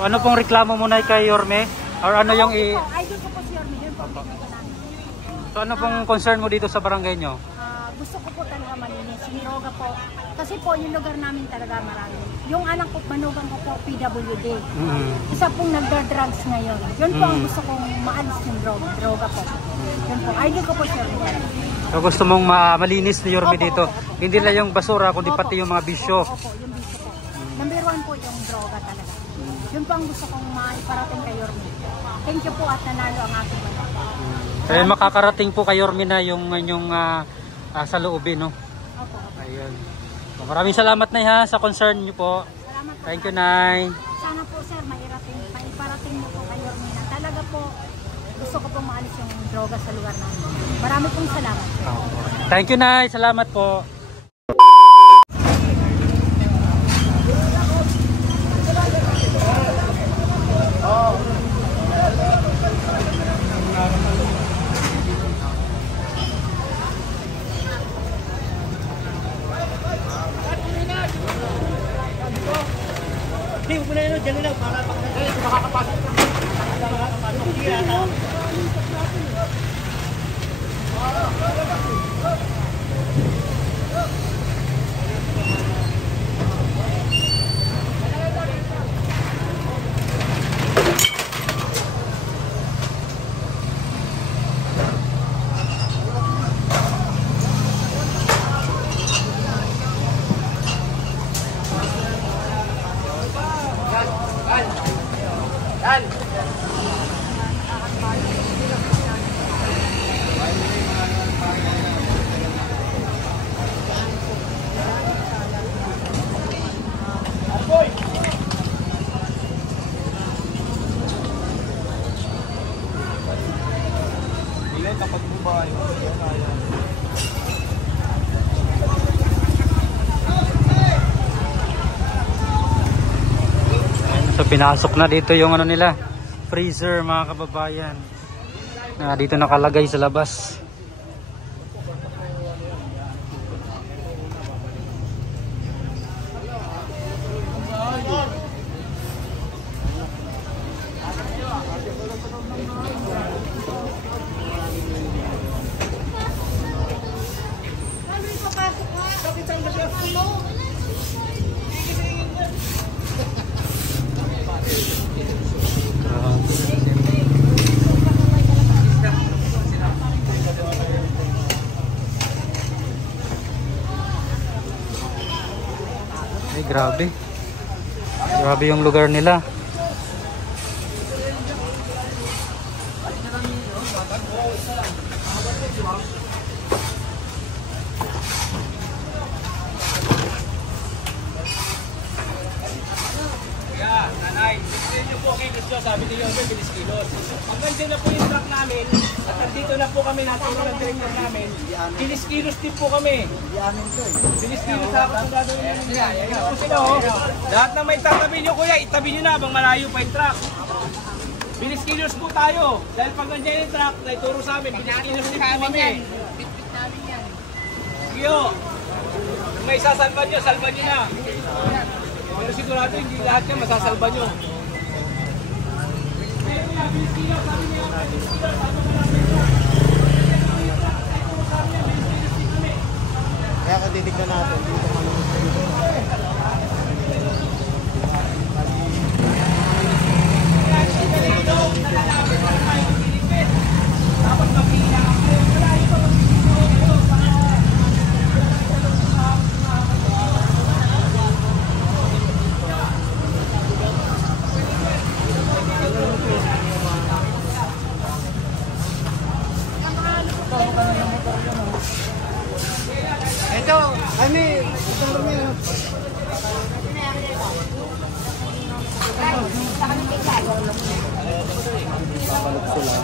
So ano pong reklamo mo na kay Yorme? Or ano yung Idol ko po si Yorme. Yun po. So ano pong concern mo dito sa barangay nyo? Gusto ko po talaga malinis. Yung droga po. Kasi po yung lugar namin talaga marami. Yung anak ko, manugang ko po, PWD. Isa pong nagda-drugs ngayon. Yun po ang gusto kong maalis yung droga po. Yun po. Idol ko po si Yorme. So gusto mong malinis ni Yorme dito? Hindi lang yung basura, kundi pati yung mga bisyo. Opo, yung bisyo po. Number 1 po yung droga talaga. Yun po ang gusto kong maiparating kay Yorme. Thank you po at nanalo ang aking manok. Kaya makakarating po kay Yorme na yung sa loobin, no? Opo. Ayun. So, maraming salamat na ha sa concern nyo po. Salamat po. Thank you, Nay. Sana po sir, maiparating mo po kay Yorme na talaga po gusto ko pong maalis yung droga sa lugar namin. Marami pong salamat. Thank you, Nay. Salamat po. Hindi, huwag mo na yun. Diyan lang para makakapasok. So pinasok na dito yung ano nila, freezer mga kababayan. Dito nakalagay sa labas. Ay, grabe. Grabe yung lugar nila. Nanay, hindi nyo po kilos nyo, sabi ni Yorme, bilis kilos. Pag nandiyan na po yung truck namin, at nandito na po kami, naturo ng director namin, bilis kilos din po kami. Bilis kilos ako kung gagawin namin. Yan po sila, oh. Lahat na may tatabi nyo, kuya, itabi nyo na, habang malayo pa yung truck. Bilis kilos po tayo. Dahil pag nandiyan yung truck, naituro sa amin, bilis kilos din po kami. Pitpit namin yan. Sige, oh. Kung may sasalban nyo, salban nyo na. Pero sigurado hindi lahat yan masasalba nyo. Kaya katitignan natin dito kami. Ito, kami, ito kami. Papalog sila.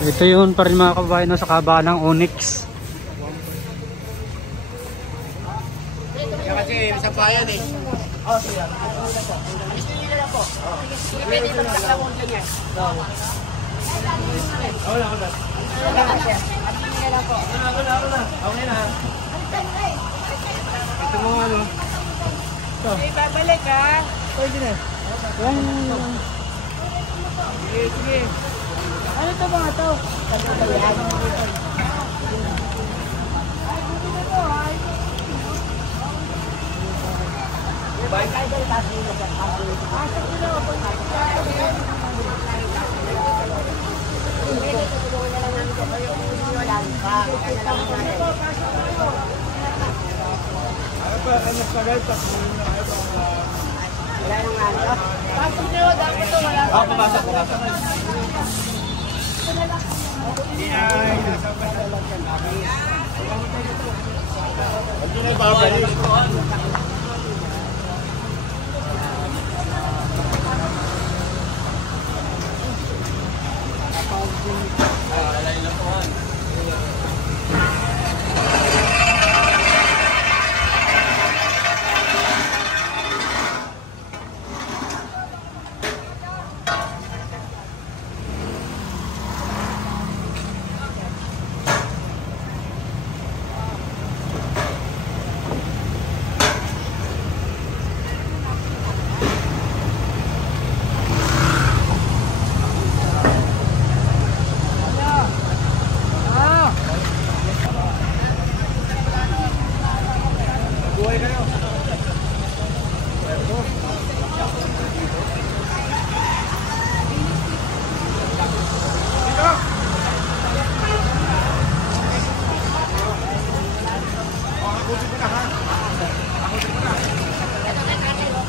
Ito yun pa rin mga kababayan no, sa kabaan ng Onyx. Kasi isang bayan eh. Oh, siya. Ito mo ano? Babalik ha. Pwede na. Sige. Ano to mga to?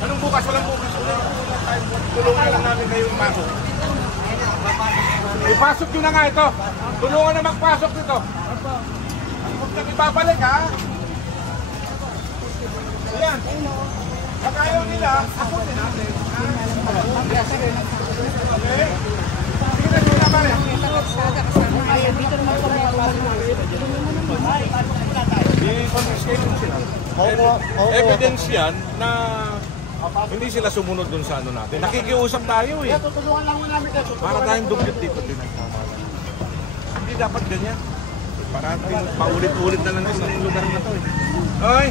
Anong bukas? Walang bukas. Tulungan lang namin kayo pasok. Ipasok nyo na nga ito. Tulungan na magpasok nito. Huwag nang ibabalik ha. Ayan. Pag ayaw nila, akutin natin. Okay? Sige na muna pare. I-confiscation sila. Evidence yan na hindi sila sumunod dun sa ano natin. Nakikiusap tayo eh. Tutulungan lang namin kayo. Para tayong duplicate dito din. Hindi dapat ganyan. Parating paulit-ulit na lang sa lugar na to eh. Ay!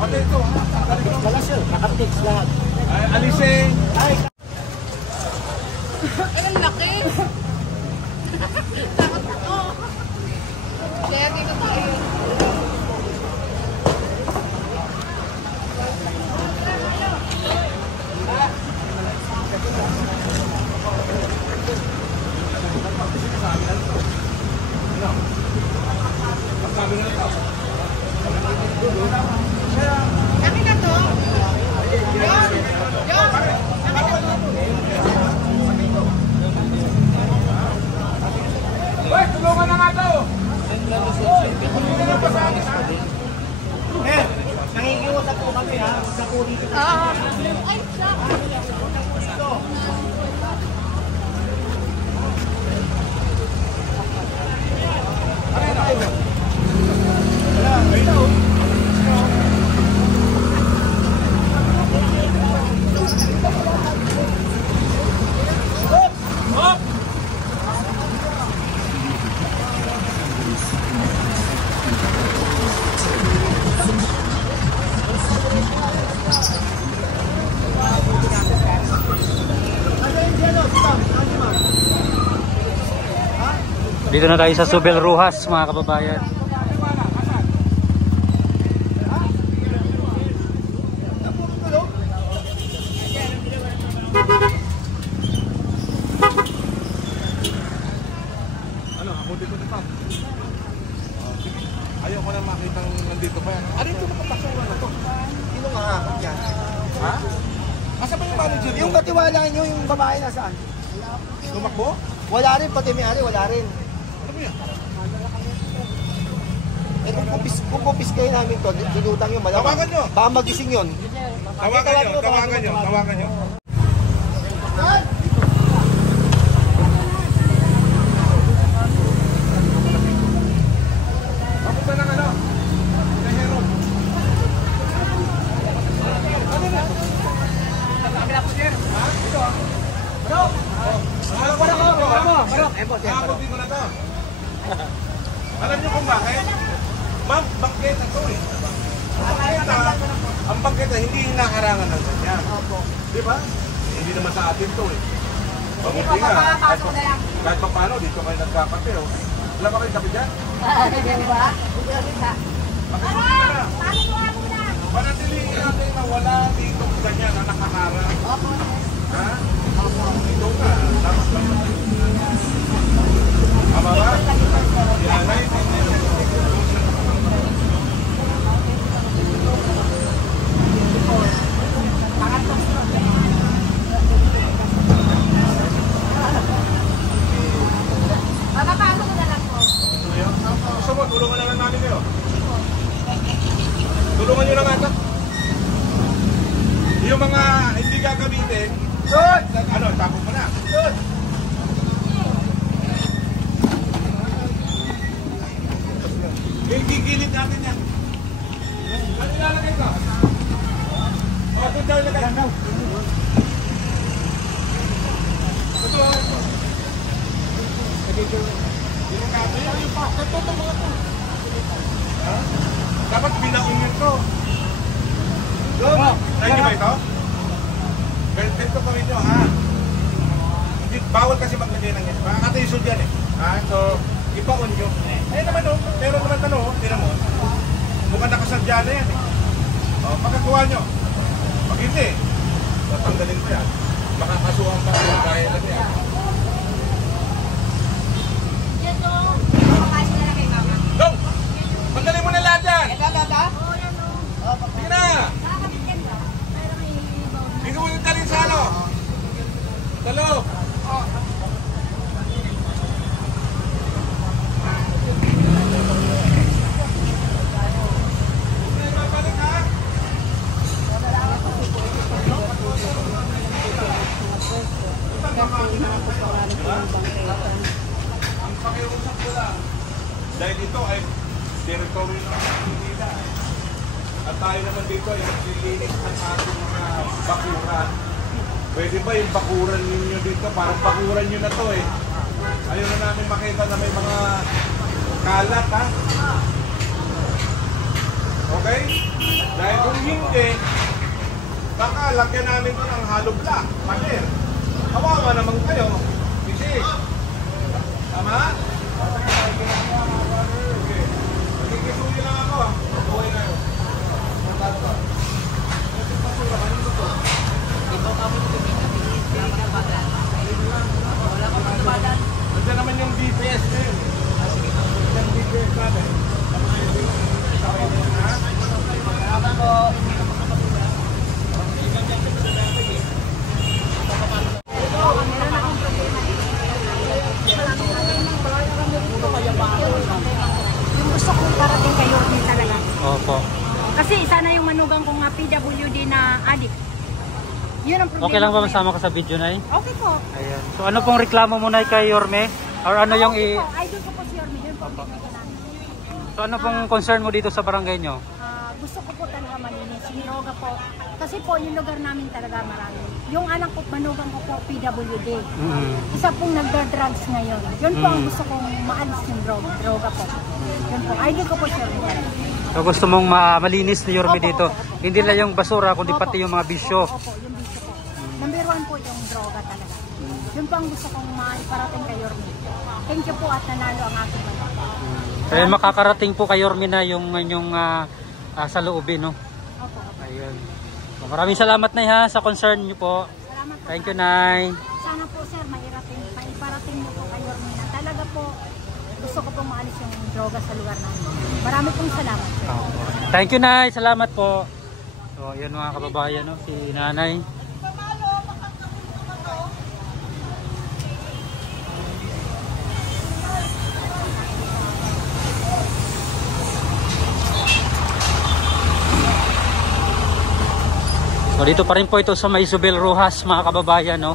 Pati ito. Balas yun. Nakatiks lahat. Ay, alisin! Ay! Ang laki! Takot ako! Kaya dito tayo. Akin na to? Yon! Yon! Uy, tulungan na nga to! Hindi na pa sa akin ha? Eh, nangikiusap po kami ha. Sa po dito. Ay, siya! Dito na tayo sa Subel Rojas mga kababayan. Ano, ako dito na pa. Ayaw ko na makitang nandito pa yan. Ano ito nakapasok na to? Sino nga hakap yan? Ha? Asa ba yung manager? Yung katiwala nyo, yung babae nasaan? Tumakbo? Wala rin, pati may-ari, wala rin. Ano ba yan? Eh kung kumpiskay namin to, dilutang yun, malamang. Tawagan nyo. Baka magising yun. Tawagan nyo. Nakabuti ko na to. Alam niyo kung bakit? Ma'am, bangketa to eh. Ang bangketa, hindi hinaharangan ng ganyan. Di ba? Hindi naman sa atin to eh. Mabuti nga. Kahit pa paano, dito kayo nagkakape. Oh. Wala pa kayo kape dyan? Panatilihin natin na wala dito ganyan na nakaharang. Ha? Ito nga. Tapos lang. Ama ba? Yan na yun. Gusto mo, tulungan na lang namin kayo. Tulungan nyo na nga ito. Yung mga hindi gagamitin, ano, tapos mo na. Gigilid natin yan. Ano ilalagay ito? O, ito daw ilagay. Ito. Dapat binaon nyo ito. Try nyo ba ito? Ganito kami nyo, ha? Bawal kasi maglagay ng ito. Makakatisod yan eh. So, ipaon nyo. Ayun naman o, meron naman tanong o. Tinan mo. Mukhang nakasadya na yan eh. Pagkakuha nyo. Pag hindi, tatanggalin ko yan. Makakasuhan pa yung dahil lang yan. Go! Tanggalin mo na lahat yan! Sige na! Hindi mo yung talin sa ano? Talo! Ang pakiusap ko lang, dahil ito ay territory ng Manila at tayo naman dito ay naglilinis ng ating mga bakuran. Pwede ba yung bakuran ninyo dito? Parang bakuran nyo na to eh. Ayaw na namin makita na may mga kalat ha. Okay? Dahil kung hindi, baka lagyan namin ito ng hollow block. Palir. Kawawa naman kayo. Kasi, tama? Okay. Magkikisuyo lang ako. Buhay na yun. Nandiyan naman yung DPS din. Yung DPS natin. Yung gusto kong parating kayo din talaga. Opo. Kasi isa na yung manugang kong PWD na addict. Yun ang problema. Okay lang ba ko masama ka sa video na yun? Okay po. Ayan. So ano pong reklamo mo na kay Yorme? Or ano yung Okay po. Idol ko po si Yorme. Yun po ang pinaka namin. So ano pong concern mo dito sa barangay nyo? Gusto ko po talaga malinis. Niroga po. Kasi po yung lugar namin talaga marami. Yung anak ko, manugang ko po PWD. Isa pong nagda-drugs ngayon. Yun po ang gusto kong maalis yung droga po. Yun po. Idol ko po si Yorme. So gusto mong malinis ni Yorme Opo, dito? opo. Hindi lang yung basura, kundi Opo. pati yung mga bisyo. Opo, yung bisyo po. Number 1 po yung droga talaga. Yun po ang gusto kong maiparating kay Yorme. Thank you po at nanalo ang aking banda. Kaya makakarating po kay Yorme na yung sa loobin, no? Opo. Ayun. So, maraming salamat na ha sa concern nyo po. Salamat po. Thank you, Nay. Sana po sir, maiparating niyo po kay Yorme na talaga po gusto ko pong maalis yung droga sa lugar namin. Marami pong salamat. Thank you, Nay. Salamat po. So, yun mga kababayan, no? Si Nanay. So, dito pa rin po ito sa May Isabel Rojas, mga kababayan, no?